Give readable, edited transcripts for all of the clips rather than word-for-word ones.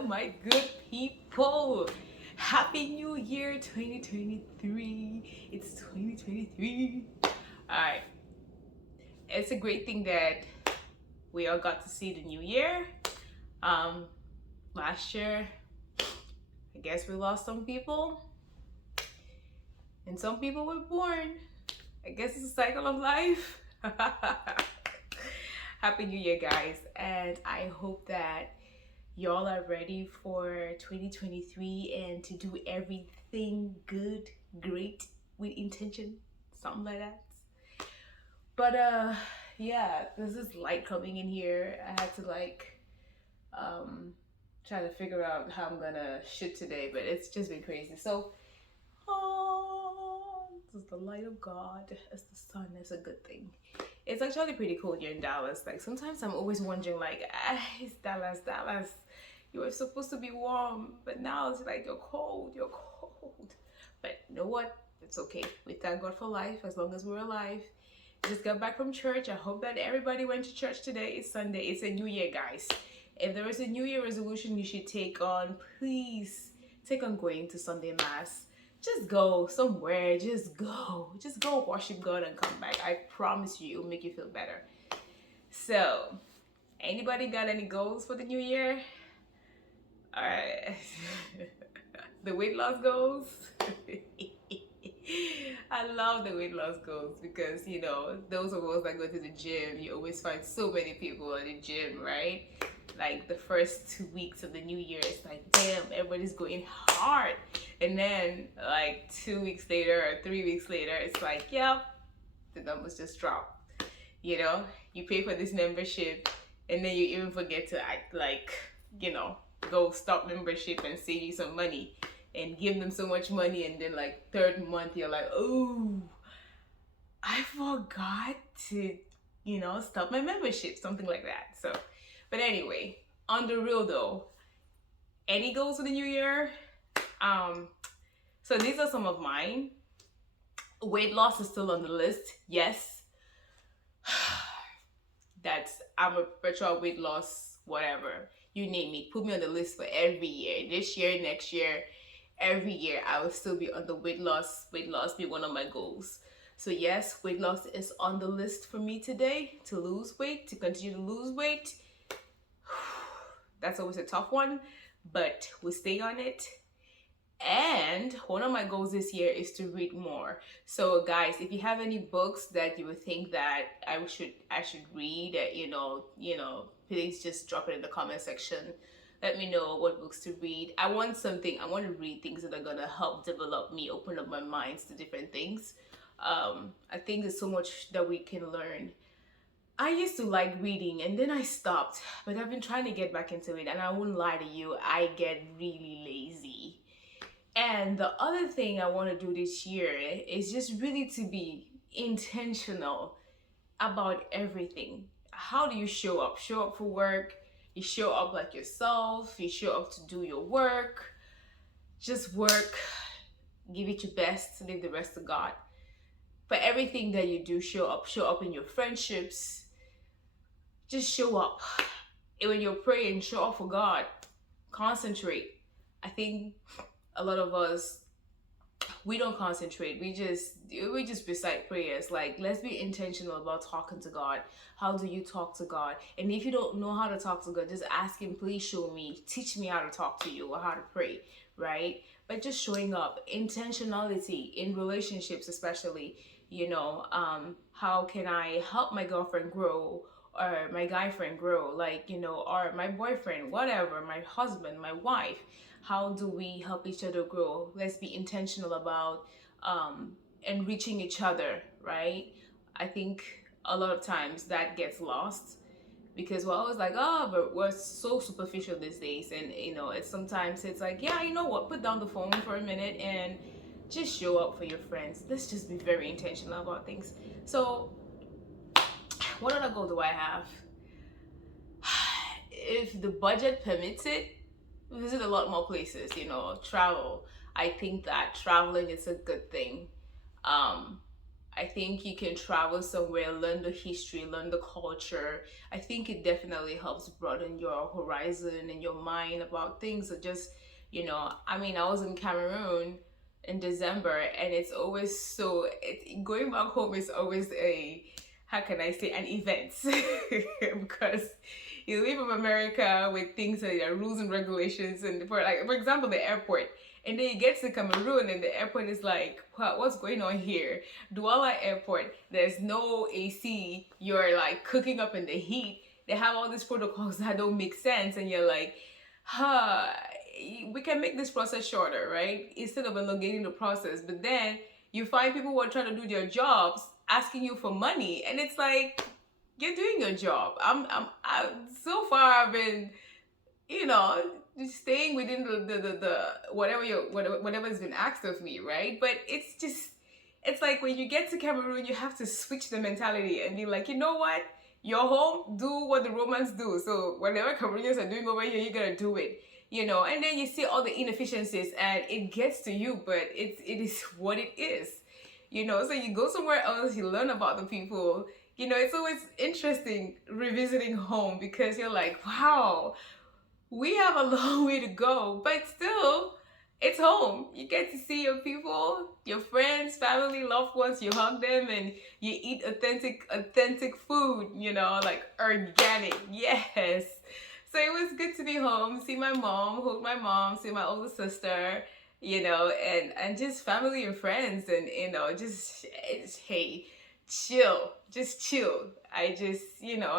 Hello, my good people. Happy New Year 2023. It's 2023. All right. It's a great thing that we all got to see the new year. Um, Last year, I guess we lost some people, and some people were born. I guess it's a cycle of life. Happy New Year, guys, and I hope that y'all are ready for 2023 and to do everything good, great, with intention, something like that. But yeah, this is light coming in here. I had to um try to figure out how I'm gonna shoot today, but it's just been crazy. So oh, this is the light of God. It's the sun. It's a good thing. It's actually pretty cold here in Dallas. Like sometimes I'm always wondering, like, it's Dallas, Dallas. You were supposed to be warm, but now it's like you're cold. You're cold. But you know what? It's okay. We thank God for life as long as we're alive. Just got back from church. I hope that everybody went to church today. It's Sunday. It's a new year, guys. If there is a new year resolution you should take on, please take on going to Sunday Mass. Just go somewhere. Just go. Just go worship God and come back. I promise you, it'll make you feel better. So, anybody got any goals for the new year? All right. The weight loss goals. I love the weight loss goals because those of us that go to the gym, you always find so many people at the gym, right? Like the first 2 weeks of the new year, it's like, damn, everybody's going hard. And then like 2 weeks later or 3 weeks later, it's like, yep, the numbers just drop. You pay for this membership and then you even forget to act like, go stop membership and save you some money and give them so much money, and then like third month you're like, oh, I forgot to stop my membership, something like that. So but anyway, on the real though, any goals for the new year? So these are some of mine. Weight loss is still on the list, yes. I'm a perpetual weight loss, whatever you name it, put me on the list for every year. This year, next year, every year I will still be on the weight loss be one of my goals. So yes, weight loss is on the list for me today, to lose weight, to continue to lose weight. That's always a tough one, but we stay on it. And one of my goals this year is to read more. So guys, if you have any books that you would think that I should read, please just drop it in the comment section. Let me know what books to read. I want to read things that are gonna help develop me, open up my minds to different things. I think there's so much that we can learn. I used to like reading and then I stopped, but I've been trying to get back into it, and I won't lie to you, I get really lazy. And the other thing I want to do this year is just really to be intentional about everything. How do you show up? Show up for work. You show up like yourself. You show up to do your work. Just work. Give it your best. Leave the rest to God. But everything that you do, show up. Show up in your friendships. Just show up. And when you're praying, show up for God. Concentrate. I think a lot of us, we don't concentrate. We just recite prayers. Like, let's be intentional about talking to God. How do you talk to God? And if you don't know how to talk to God, just ask Him, please show me, teach me how to talk to you or how to pray, right? But just showing up, intentionality in relationships, especially, how can I help my girlfriend grow, or my guy friend grow, or my boyfriend, whatever, my husband, my wife. How do we help each other grow? Let's be intentional about enriching each other, right? I think a lot of times that gets lost because we're always like, oh, but we're so superficial these days. And, it's like, yeah, you know what? Put down the phone for a minute and just show up for your friends. Let's just be very intentional about things. So, what other goal do I have? If the budget permits it, visit a lot more places, travel. I think that traveling is a good thing. I I think you can travel somewhere, learn the history, learn the culture. I think it definitely helps broaden your horizon and your mind about things that just, I mean, I was in Cameroon in December, and it's always going back home is always how can I say, an event because you leave from America with things that are rules and regulations, and for example, the airport. And then you get to Cameroon and the airport is like, what's going on here? Douala Airport, there's no AC. You're like cooking up in the heat. They have all these protocols that don't make sense. And you're like, huh, we can make this process shorter, right? Instead of elongating the process. But then you find people who are trying to do their jobs asking you for money. And it's like, you're doing your job. So far I've been, you know, staying within the whatever has been asked of me, right? But it's like when you get to Cameroon, you have to switch the mentality and be like, you know what? You're home, do what the Romans do. So whatever Cameroonians are doing over here, you gotta do it. And then you see all the inefficiencies and it gets to you, but it is what it is. So you go somewhere else, you learn about the people. It's always interesting revisiting home because you're like, wow, we have a long way to go, but still, it's home. You get to see your people, your friends, family, loved ones. You hug them and you eat authentic food, like organic. Yes. So it was good to be home, see my mom, hold my mom, see my older sister, and just family and friends, and hey, chill, just chill. I just,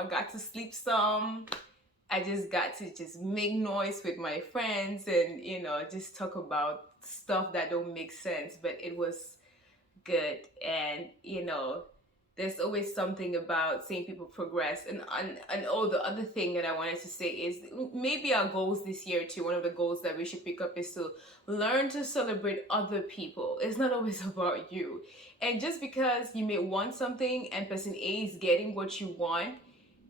got to sleep some. I just got to just make noise with my friends and, just talk about stuff that don't make sense, but it was good. And, there's always something about seeing people progress. And the other thing that I wanted to say is maybe our goals this year too, one of the goals that we should pick up is to learn to celebrate other people. It's not always about you. And just because you may want something and person A is getting what you want,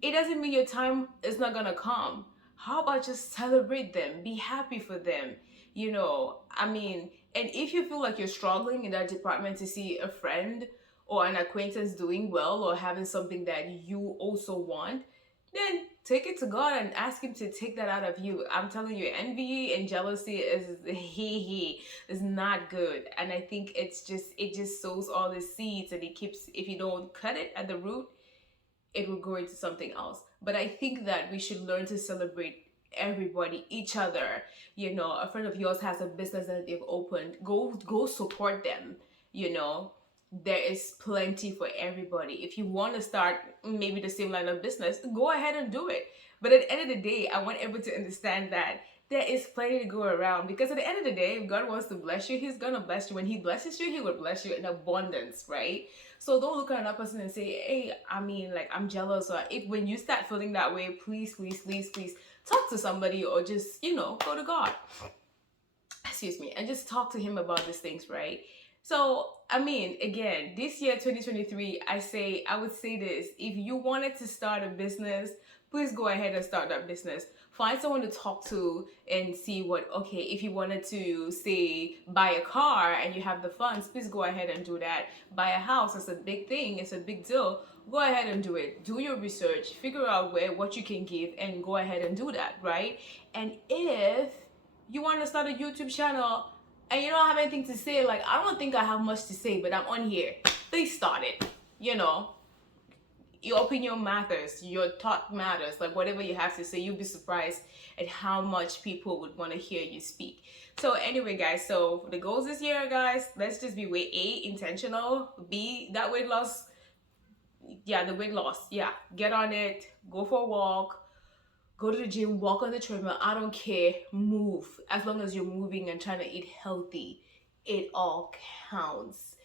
it doesn't mean your time is not gonna come. How about just celebrate them? Be happy for them. And if you feel like you're struggling in that department to see a friend or an acquaintance doing well or having something that you also want, then take it to God and ask Him to take that out of you. I'm telling you, envy and jealousy is not good. And I think it just sows all the seeds, and if you don't cut it at the root, it will go into something else. But I think that we should learn to celebrate everybody, each other. A friend of yours has a business that they've opened. Go support them. There is plenty for everybody. If you want to start maybe the same line of business, go ahead and do it. But at the end of the day, I want everyone to understand that there is plenty to go around, because at the end of the day, if God wants to bless you, He's gonna bless you. When He blesses you, He will bless you in abundance, right? So don't look at another person and say, hey, I'm jealous. Or when you start feeling that way, please talk to somebody, or just, go to God. Excuse me. And just talk to Him about these things, right? So, again, this year, 2023, I would say this. If you wanted to start a business, please go ahead and start that business. Find someone to talk to and see if you wanted to, say, buy a car and you have the funds, please go ahead and do that. Buy a house, it's a big thing, it's a big deal. Go ahead and do it. Do your research, figure out what you can give, and go ahead and do that, right? And if you want to start a YouTube channel and you don't have anything to say, like, I don't think I have much to say, but I'm on here, please start it. Your opinion matters, your thought matters. Like, whatever you have to say, you'll be surprised at how much people would want to hear you speak. So anyway, guys, so the goals this year, guys, let's just be intentional. B, that weight loss. Yeah, the weight loss. Yeah, get on it. Go for a walk. Go to the gym, walk on the treadmill. I don't care. Move. As long as you're moving and trying to eat healthy, it all counts.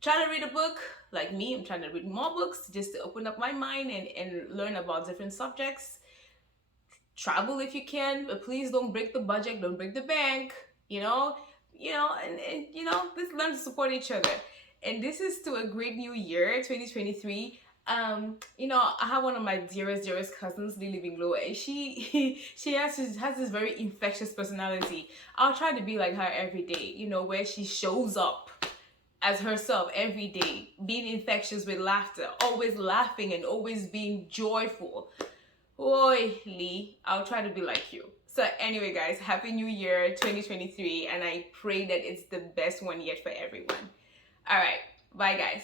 Trying to read a book, like me, I'm trying to read more books just to open up my mind and learn about different subjects. Travel if you can, but please don't break the budget, don't break the bank, and let's learn to support each other. And this is to a great new year, 2023. I have one of my dearest cousins, Lily Binglo, and she has this very infectious personality. I'll try to be like her every day, where she shows up as herself every day, being infectious with laughter, always laughing and always being joyful. Oi, Lee, I'll try to be like you. So anyway, guys, Happy New Year 2023, and I pray that it's the best one yet for everyone. All right, bye, guys.